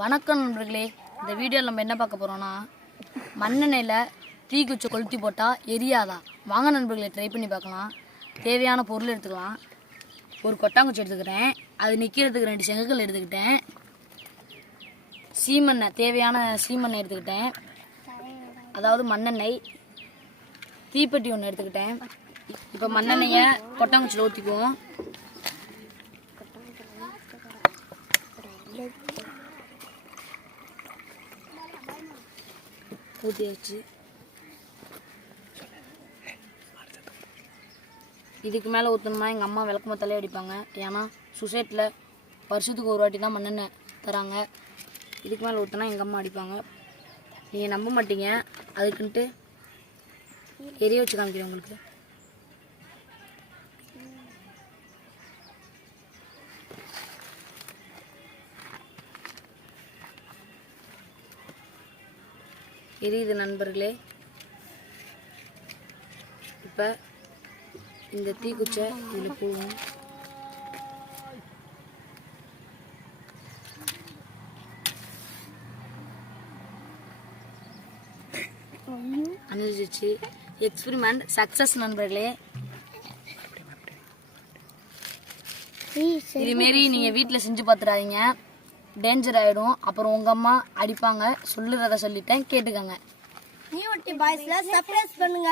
வணக்கம் நண்பர்களே. இந்த வீடியோவில் நம்ம என்ன பார்க்க போகிறோம்னா மண்ணெண்ணெயில் தீக்குச்சி கொளுத்தி போட்டால் எரியாதா? வாங்க நண்பர்களே ட்ரை பண்ணி பார்க்கலாம். தேவையான பொருள் எடுத்துக்கலாம். ஒரு கொட்டாங்குச்சி எடுத்துக்கிறேன். அது நிற்கிறதுக்கு ரெண்டு செங்கல் எடுத்துக்கிட்டேன். சீமெண்ணெய் தேவையான சீமெண்ணெய் எடுத்துக்கிட்டேன். அதாவது மண்ணெண்ணெய். தீப்பெட்டி ஒன்று எடுத்துக்கிட்டேன். இப்போ மண்ணெண்ணெயை கொட்டாங்குச்சியில் ஊற்றிக்குவோம் ஊற்றியாச்சு இதுக்கு மேலே ஊற்றணுமா எங்கள் அம்மா விளக்கு மத்தாலே அடிப்பாங்க. ஏன்னா சுசைட்டில் வருஷத்துக்கு ஒரு வாட்டி தான் மண்ணெண்ணெய் தராங்க. இதுக்கு மேலே ஊற்றினா எங்கள் அம்மா அடிப்பாங்க. நீங்கள் நம்ப மாட்டீங்க. அதுக்குன்ட்டு எரிய வச்சு காமிக்கிறேன் உங்களுக்கு. எரியுது நண்பர்களே. இப்போ இந்த தீக்குச்சை இதில் போடுவோம் அனுசரிச்சு எக்ஸ்பிரிமெண்ட் சக்ஸஸ் நண்பர்களே. இதுமாரி நீங்கள் வீட்டில் செஞ்சு பார்த்துடாதீங்க டேஞ்சர் ஆகிடும் அப்புறம் உங்கள் அம்மா அடிப்பாங்க. சொல்லுறத சொல்லிட்டேன். கேட்டுக்கங்க. நியூ பாய்ஸ்ல சர்ப்ரைஸ் பண்ணுங்க.